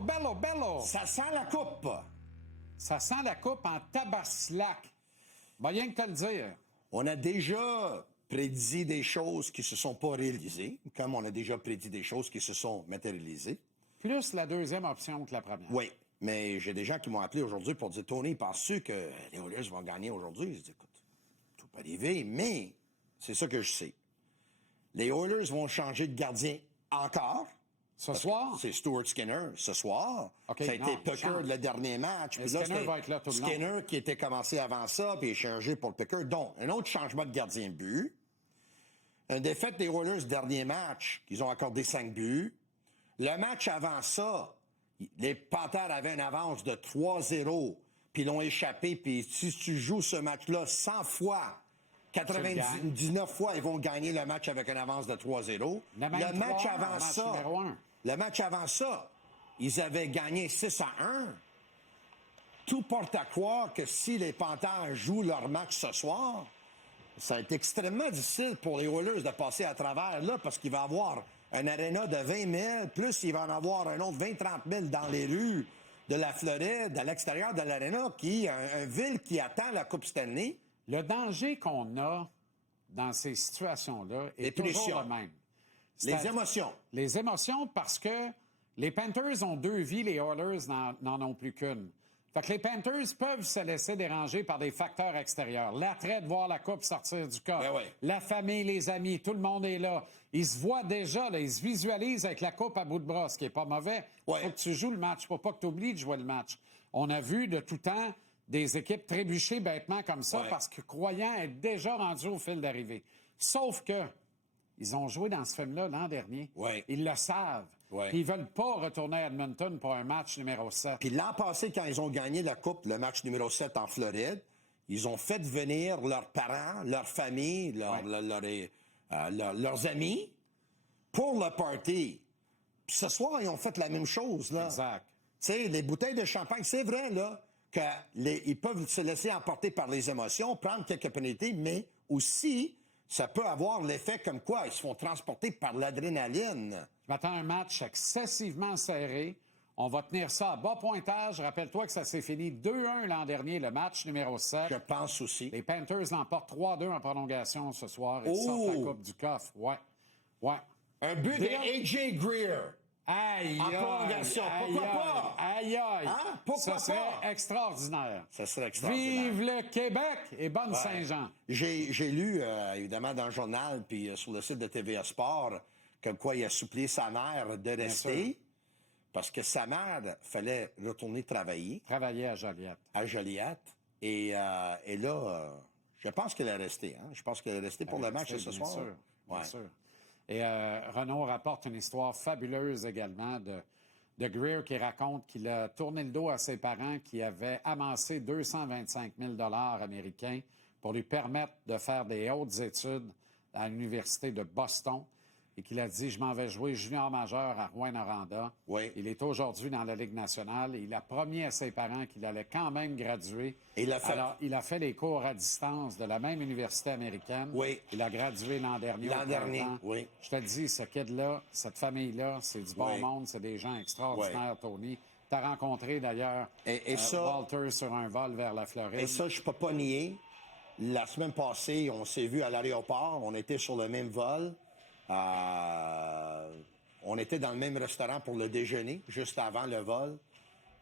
bello! Ça sent la coupe. Ça sent la coupe en tabaslac. Ben, rien que te le dire. On a déjà prédit des choses qui se sont pas réalisées, comme on a déjà prédit des choses qui se sont matérialisées. Plus la deuxième option que la première. Oui, mais j'ai des gens qui m'ont appelé aujourd'hui pour dire « Tony, penses-tu que les Oilers vont gagner aujourd'hui? » Je dis « Écoute, tout peut arriver, mais c'est ça que je sais. Les Oilers vont changer de gardien encore. » Ce soir? C'est Stuart Skinner, ce soir. Okay, ça a été Pucker le dernier match. Puis là, Skinner va être là tout le long. Skinner qui était commencé avant ça, puis échangé pour le Pucker. Donc, un autre changement de gardien de but. Une défaite des Oilers dernier match, ils ont accordé 5 buts. Le match avant ça, les Panthers avaient une avance de 3-0, puis ils l'ont échappé. Puis si tu joues ce match-là 100 fois, 99 fois, ils vont gagner le match avec une avance de 3-0. Le match avant ça, le match avant ça, ils avaient gagné 6-1. Tout porte à croire que si les Panthers jouent leur match ce soir, ça va être extrêmement difficile pour les Oilers de passer à travers là, parce qu'il va y avoir un aréna de 20 000, plus il va en avoir un autre 20-30 000 dans les rues de la Floride, à l'extérieur de l'aréna, qui est un ville qui attend la Coupe Stanley. Le danger qu'on a dans ces situations-là est toujours le même. Les émotions. Les émotions parce que les Panthers ont 2 vies, les Oilers n'en ont plus qu'une. Fait que les Panthers peuvent se laisser déranger par des facteurs extérieurs. L'attrait de voir la coupe sortir du corps. Ben ouais. La famille, les amis, tout le monde est là. Ils se voient déjà, là, ils se visualisent avec la coupe à bout de bras, ce qui est pas mauvais. Ouais. Faut que tu joues le match, faut pas que tu oublies de jouer le match. On a vu de tout temps des équipes trébucher bêtement comme ça parce que Croyant est déjà rendu au fil d'arrivée. Sauf que ils ont joué dans ce film-là l'an dernier. Ouais. Ils le savent. Ouais. Puis ils veulent pas retourner à Edmonton pour un match numéro 7. Puis l'an passé, quand ils ont gagné la Coupe, le match numéro 7 en Floride, ils ont fait venir leurs parents, leurs familles, leurs amis pour le party. Puis ce soir, ils ont fait la même chose, là. Exact. Tu sais, les bouteilles de champagne, c'est vrai, là, ils peuvent se laisser emporter par les émotions, prendre quelques pénalités, mais aussi, ça peut avoir l'effet comme quoi ils se font transporter par l'adrénaline. Je m'attends à un match excessivement serré. On va tenir ça à bas pointage. Rappelle-toi que ça s'est fini 2-1 l'an dernier, le match numéro 7. Je pense aussi. Les Panthers l'emportent 3-2 en prolongation ce soir et sortent la coupe du coffre. Ouais. Un but de A.J. Greer. Aïe, en prolongation. Pourquoi pas? Aïe. Hein? Pourquoi ça serait pas? extraordinaire. Ça serait extraordinaire. Vive le Québec et bonne Saint-Jean. J'ai lu, évidemment, dans le journal, puis sur le site de TVA Sport, comme quoi il a supplié sa mère de rester, parce que sa mère fallait retourner travailler. Travailler à Joliette. À Joliette. Et là, je pense qu'elle est restée. Hein? Je pense qu'elle est restée pour le match ce soir. Bien sûr. Et Renaud rapporte une histoire fabuleuse également de Greer qui raconte qu'il a tourné le dos à ses parents qui avaient amassé 225 000 américains pour lui permettre de faire des hautes études à l'Université de Boston et qu'il a dit « Je m'en vais jouer junior majeur à Rouyn-Noranda ». Oui. Il est aujourd'hui dans la Ligue nationale. Il a promis à ses parents qu'il allait quand même graduer. Et il l'a fait. Alors, il a fait les cours à distance de la même université américaine. Oui. Il a gradué l'an dernier. Oui. Je te le dis, ce kid-là, cette famille-là, c'est du bon monde, c'est des gens extraordinaires, Tony. Tu as rencontré d'ailleurs Walter sur un vol vers la Floride. Et ça, je peux pas nier. La semaine passée, on s'est vu à l'aéroport. On était sur le même vol. On était dans le même restaurant pour le déjeuner, juste avant le vol.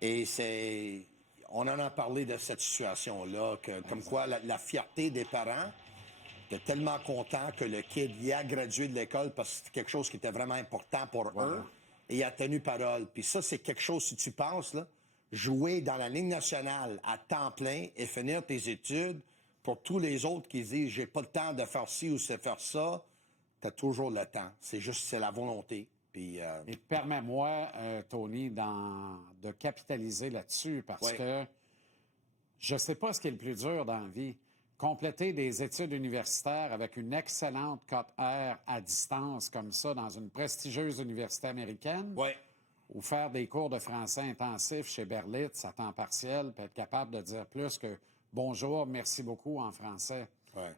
Et on en a parlé de cette situation-là, comme quoi la fierté des parents, t'es tellement content que le kid y a gradué de l'école parce que c'était quelque chose qui était vraiment important pour eux. Et il a tenu parole. Puis ça, c'est quelque chose, si tu penses, là, jouer dans la Ligue nationale à temps plein et finir tes études, pour tous les autres qui disent « j'ai pas le temps de faire ci ou de faire ça », t'as toujours le temps. C'est la volonté. Puis, Et permets-moi, Tony, de capitaliser là-dessus parce que je sais pas ce qui est le plus dur dans la vie. Compléter des études universitaires avec une excellente cote R à distance comme ça dans une prestigieuse université américaine ou faire des cours de français intensifs chez Berlitz à temps partiel puis être capable de dire plus que « bonjour, merci beaucoup » en français.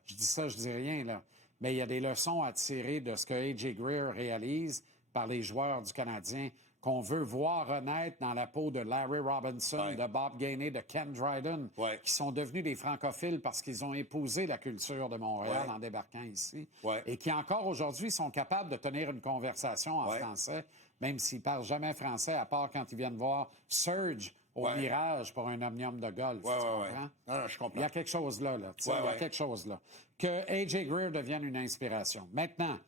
Je dis ça, je dis rien, là. Mais il y a des leçons à tirer de ce que A.J. Greer réalise par les joueurs du Canadien qu'on veut voir renaître dans la peau de Larry Robinson, de Bob Gainey, de Ken Dryden, qui sont devenus des francophiles parce qu'ils ont épousé la culture de Montréal en débarquant ici, et qui encore aujourd'hui sont capables de tenir une conversation en français, même s'ils ne parlent jamais français, à part quand ils viennent voir Surge au Mirage pour un omnium de golf. Tu comprends? Non, je comprends. Il y a quelque chose là. Il y a quelque chose là. Que A.J. Greer devienne une inspiration. Maintenant,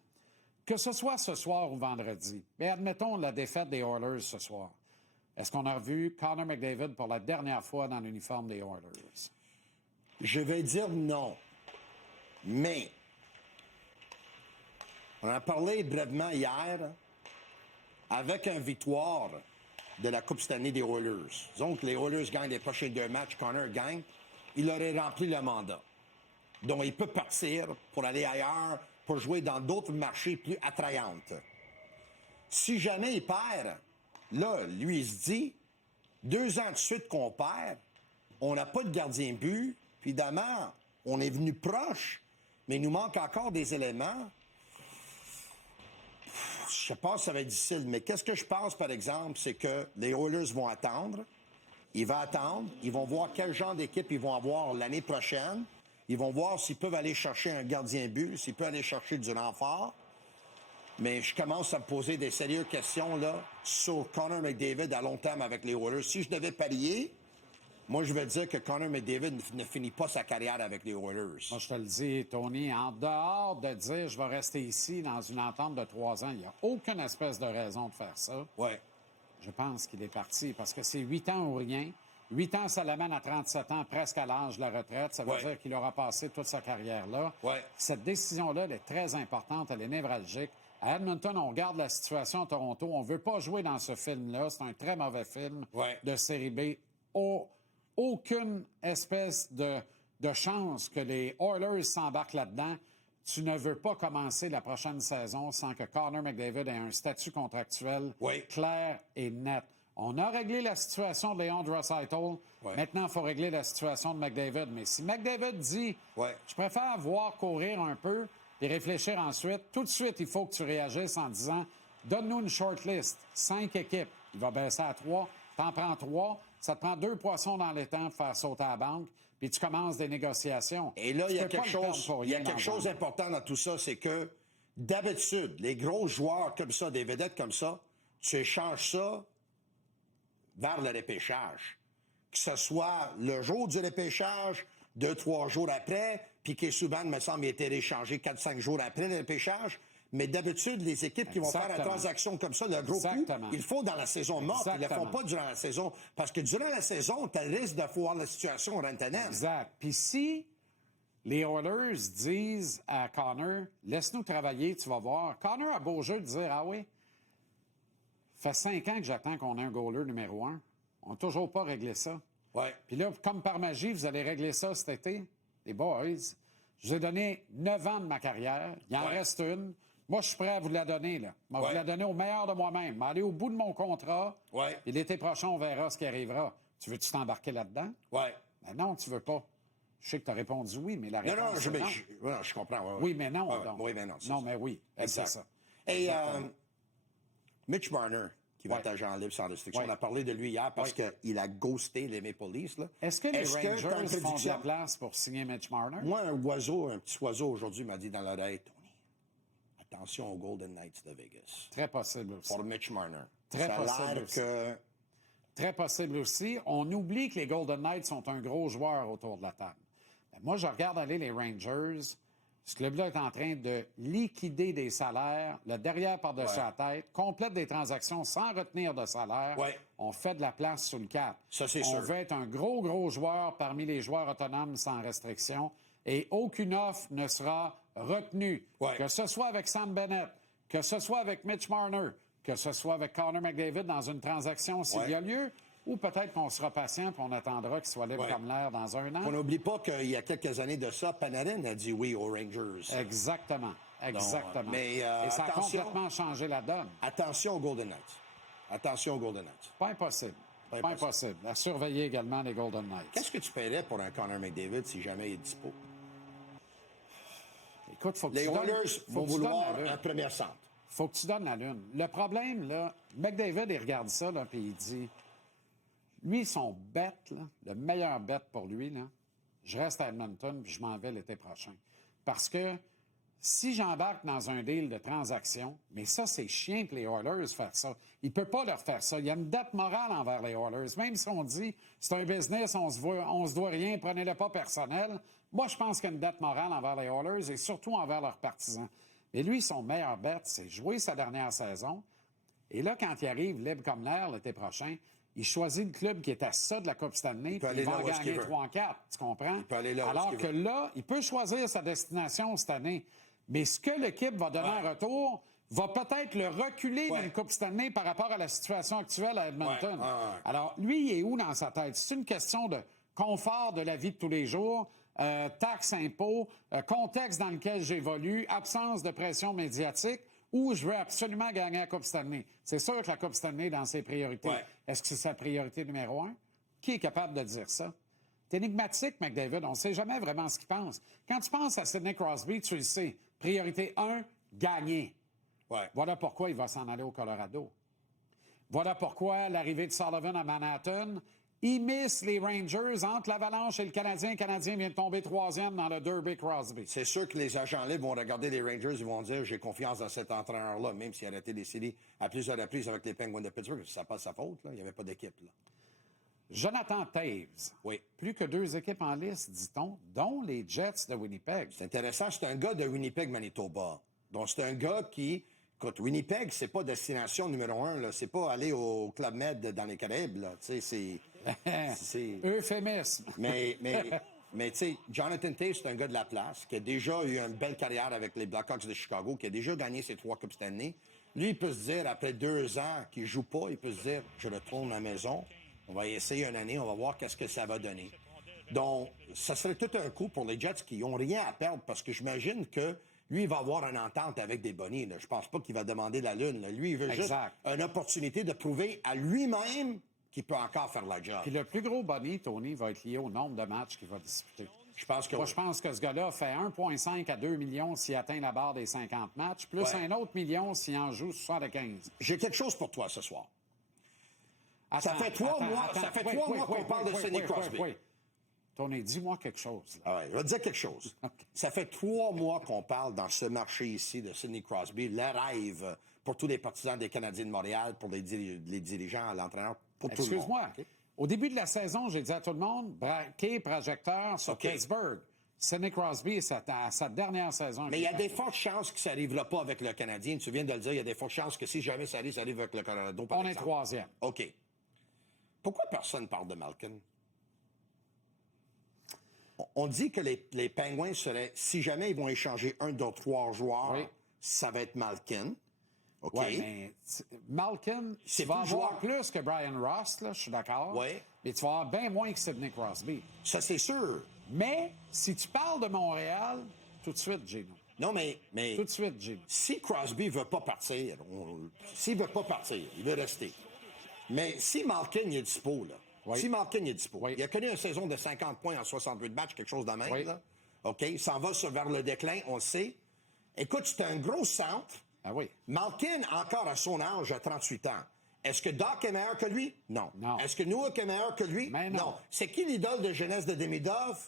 que ce soit ce soir ou vendredi, mais admettons la défaite des Oilers ce soir, est-ce qu'on a revu Connor McDavid pour la dernière fois dans l'uniforme des Oilers? Je vais dire non. Mais, on en a parlé brièvement hier, avec une victoire de la Coupe Stanley des Oilers. Disons que les Oilers gagnent les prochains 2 matchs, Connor gagne, il aurait rempli le mandat. Donc, il peut partir pour aller ailleurs, pour jouer dans d'autres marchés plus attrayantes. Si jamais il perd, là, lui, il se dit, 2 ans de suite qu'on perd, on n'a pas de gardien de but, puis évidemment, on est venu proche, mais il nous manque encore des éléments. Je sais pas si ça va être difficile, mais qu'est-ce que je pense, par exemple, c'est que les Oilers vont attendre. Ils vont attendre. Ils vont voir quel genre d'équipe ils vont avoir l'année prochaine. Ils vont voir s'ils peuvent aller chercher un gardien de but, s'ils peuvent aller chercher du renfort. Mais je commence à me poser des sérieuses questions là, sur Connor McDavid à long terme avec les Oilers. Si je devais parier, moi, je vais dire que Connor McDavid ne finit pas sa carrière avec les Oilers. Moi, je te le dis, Tony, en dehors de dire je vais rester ici dans une entente de 3 ans, il n'y a aucune espèce de raison de faire ça. Ouais. Je pense qu'il est parti parce que c'est 8 ans ou rien. 8 ans, ça l'amène à 37 ans, presque à l'âge de la retraite. Ça veut dire qu'il aura passé toute sa carrière là. Cette décision-là, elle est très importante, elle est névralgique. À Edmonton, on regarde la situation à Toronto. On ne veut pas jouer dans ce film-là. C'est un très mauvais film de série B. Aucune espèce de chance que les Oilers s'embarquent là-dedans. Tu ne veux pas commencer la prochaine saison sans que Connor McDavid ait un statut contractuel clair et net. On a réglé la situation de Leon Draisaitl. Maintenant, il faut régler la situation de McDavid. Mais si McDavid dit je préfère voir courir un peu et réfléchir ensuite, tout de suite, il faut que tu réagisses en disant donne-nous une short list, 5 équipes. Il va baisser à 3. T'en prends 3. Ça te prend 2 poissons dans les temps pour faire sauter à la banque, puis tu commences des négociations. Et là, il y a quelque chose d'important dans tout ça, c'est que d'habitude, les gros joueurs comme ça, des vedettes comme ça, tu échanges ça vers le repêchage. Que ce soit le jour du repêchage, 2-3 jours après, puis que Subban, me semble, a été réchangé 4-5 jours après le repêchage. Mais d'habitude, les équipes qui vont faire la transaction comme ça, le gros coup, ils le font dans la saison morte. Ils ne le font pas durant la saison. Parce que durant la saison, tu as le risque de voir la situation rentanelle. Exact. Puis si les Oilers disent à Connor, laisse-nous travailler, tu vas voir. Connor a beau jeu de dire, ah oui, ça fait 5 ans que j'attends qu'on ait un goaler numéro 1. On n'a toujours pas réglé ça. Puis là, comme par magie, vous allez régler ça cet été. Les boys, je vous ai donné 9 ans de ma carrière. Il en reste une. Moi, je suis prêt à vous la donner, là. Je vais vous la donner au meilleur de moi-même. Je vais aller au bout de mon contrat. Et l'été prochain, on verra ce qui arrivera. Tu veux-tu t'embarquer là-dedans? Ben non, tu veux pas. Je sais que tu as répondu oui, mais la réponse est non. Non, je comprends. Oui, mais non. Donc. Oui, mais non. Non, mais oui. C'est ça. Et Mitch Marner, qui va être agent libre sans restriction. On a parlé de lui hier parce qu'il a ghosté les Maple Leafs. Là. Est-ce que les Rangers font de la place pour signer Mitch Marner? Moi, un petit oiseau aujourd'hui m'a dit dans l'oreille, Tony, attention aux Golden Knights de Vegas. Très possible aussi. Pour Mitch Marner. Très possible aussi. Très possible aussi. On oublie que les Golden Knights sont un gros joueur autour de la table. Ben, moi, je regarde aller les Rangers. Ce club-là est en train de liquider des salaires, le derrière par-dessus la tête, complète des transactions sans retenir de salaire. On fait de la place sous le cap. Ça, c'est sûr. On veut être un gros joueur parmi les joueurs autonomes sans restriction et aucune offre ne sera retenue. Que ce soit avec Sam Bennett, que ce soit avec Mitch Marner, que ce soit avec Connor McDavid dans une transaction s'il y a lieu, ou peut-être qu'on sera patient et on attendra qu'il soit libre comme l'air dans 1 an. On n'oublie pas qu'il y a quelques années de ça, Panarin a dit oui aux Rangers. Exactement. Donc, mais, et ça a complètement changé la donne. Attention aux Golden Knights. Attention aux Golden Knights. Pas impossible. Pas impossible. À surveiller également les Golden Knights. Qu'est-ce que tu paierais pour un Connor McDavid si jamais il est dispo? Écoute, faut que les Oilers vont vouloir un premier centre. faut que tu donnes la lune. Le problème, là, McDavid, il regarde ça, là, puis il dit, lui, son bet, là, le meilleur bet pour lui, là, je reste à Edmonton, puis je m'en vais l'été prochain. Parce que si j'embarque dans un deal de transaction, mais ça, c'est chiant que les Oilers fassent ça. Il ne peut pas leur faire ça. Il y a une dette morale envers les Oilers. Même si on dit c'est un business, on se doit rien, prenez-le pas personnel. Moi, je pense qu'il y a une dette morale envers les Oilers et surtout envers leurs partisans. Mais lui, son meilleur bet, c'est jouer sa dernière saison. Et là, quand il arrive libre comme l'air l'été prochain, il choisit le club qui est à ça de la Coupe Stanley, puis il va en gagner 3-4, tu comprends? Il peut aller là alors que là, il peut choisir sa destination cette année. Mais ce que l'équipe va donner en retour va peut-être le reculer d'une Coupe Stanley par rapport à la situation actuelle à Edmonton. Alors, lui, il est où dans sa tête? C'est une question de confort de la vie de tous les jours, taxes, impôts, contexte dans lequel j'évolue, absence de pression médiatique, ou je veux absolument gagner la Coupe Stanley. C'est sûr que la Coupe Stanley est dans ses priorités. Est-ce que c'est sa priorité numéro 1? Qui est capable de dire ça? C'est énigmatique, McDavid. On ne sait jamais vraiment ce qu'il pense. Quand tu penses à Sidney Crosby, tu le sais. Priorité 1, gagner. Voilà pourquoi il va s'en aller au Colorado. Voilà pourquoi l'arrivée de Sullivan à Manhattan, il miss les Rangers entre l'Avalanche et le Canadien. Le Canadien vient de tomber 3e dans le Derby Crosby. C'est sûr que les agents libres vont regarder les Rangers et vont dire « J'ai confiance dans cet entraîneur-là », même s'il a arrêté les séries à plusieurs reprises avec les Penguins de Pittsburgh. C'est pas sa faute, là. Il n'y avait pas d'équipe, là. Jonathan Toews. Plus que 2 équipes en liste, dit-on, dont les Jets de Winnipeg. C'est intéressant. C'est un gars de Winnipeg, Manitoba. Donc, c'est un gars qui... Écoute, Winnipeg, c'est pas destination numéro 1, là. C'est pas aller au Club Med dans les Caraïbes, là. Tu sais, c'est... Euphémisme. Mais tu sais, Jonathan Toews, c'est un gars de la place, qui a déjà eu une belle carrière avec les Blackhawks de Chicago, qui a déjà gagné ses 3 Coupes cette année. Lui, il peut se dire, après 2 ans qu'il joue pas, il peut se dire, je retourne à la maison. On va essayer une année, on va voir qu'est-ce que ça va donner. Donc, ça serait tout un coup pour les Jets qui n'ont rien à perdre parce que j'imagine que lui, il va avoir une entente avec des bonnies. Là. Je pense pas qu'il va demander la lune. Là. Lui, il veut juste une opportunité de prouver à lui-même qu'il peut encore faire la job. Puis le plus gros bonnie, Tony, va être lié au nombre de matchs qu'il va disputer. Je pense que Moi, je pense que ce gars-là fait 1,5 à 2 millions s'il atteint la barre des 50 matchs, plus un autre million s'il en joue 75. J'ai quelque chose pour toi ce soir. Ça fait 3 mois qu'on parle de Sidney Crosby. Tony, dis-moi quelque chose. Ah ouais, je vais te dire quelque chose. Ça fait 3 mois qu'on parle dans ce marché ici de Sidney Crosby, le rêve pour tous les partisans des Canadiens de Montréal, pour les dirigeants, l'entraîneur, pour tout le monde. Excuse-moi. Au début de la saison, j'ai dit à tout le monde, braquer projecteur sur Pittsburgh. Sidney Crosby, c'est à sa dernière saison. Mais il y a des fortes chances que ça n'arrivera pas avec le Canadien. Tu viens de le dire, il y a des fortes chances que si jamais ça arrive avec le Colorado. On est 3e. OK. Pourquoi personne ne parle de Malkin? On dit que les Penguins seraient, si jamais ils vont échanger un de 3 joueurs, ça va être Malkin. OK. Oui, mais Malkin, tu vas avoir plus que Brian Ross, là, je suis d'accord. Oui. Mais tu vas avoir bien moins que Sidney Crosby. Ça, c'est sûr. Mais si tu parles de Montréal, tout de suite, Gino. Non, mais tout de suite, Gino. Si Crosby ne veut pas partir, s'il ne veut pas partir, il veut rester. Mais si Malkin est dispo, là, si Malkin est dispo, il a connu une saison de 50 points en 68 matchs, quelque chose de même, là. OK? Il s'en va vers le déclin, on le sait. Écoute, c'est un gros centre. Ah oui. Malkin, encore à son âge, à 38 ans. Est-ce que Doc est meilleur que lui? Non. Est-ce que Newark est meilleur que lui? Mais non. C'est qui l'idole de jeunesse de Demidov?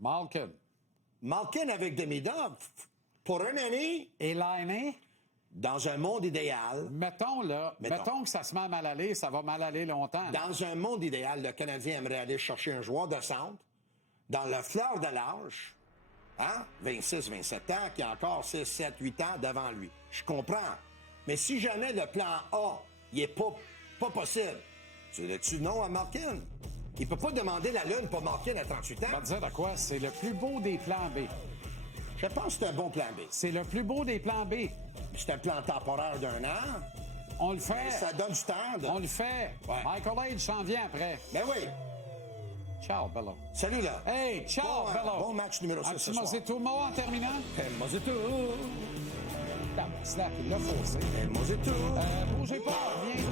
Malkin. Malkin avec Demidov, pour une année... Et l'année? Dans un monde idéal... Mettons que ça se met mal aller, ça va mal aller longtemps. Dans un monde idéal, le Canadien aimerait aller chercher un joueur de centre, dans le fleur de l'âge, 26, 27 ans, qui a encore 6, 7, 8 ans devant lui. Je comprends. Mais si jamais le plan A, il n'est pas possible, tu dis-tu non à Malkin? Il peut pas demander la lune pour Malkin à 38 ans. Je vais te dire de quoi? C'est le plus beau des plans B. Je pense que c'est un bon plan B. C'est le plus beau des plans B. C'est un plan temporaire d'1 an. On le fait. Ça donne du temps. On le fait. Ouais. Michael Age s'en vient après. Ben oui. Ciao, Bello. Salut, là. Hey, ciao, Bello. Bon match numéro 6 ce soir. Mozito, mot en terminant? Mozito. Slap, il l'a faussé. Mozito. Bougez pas, viens.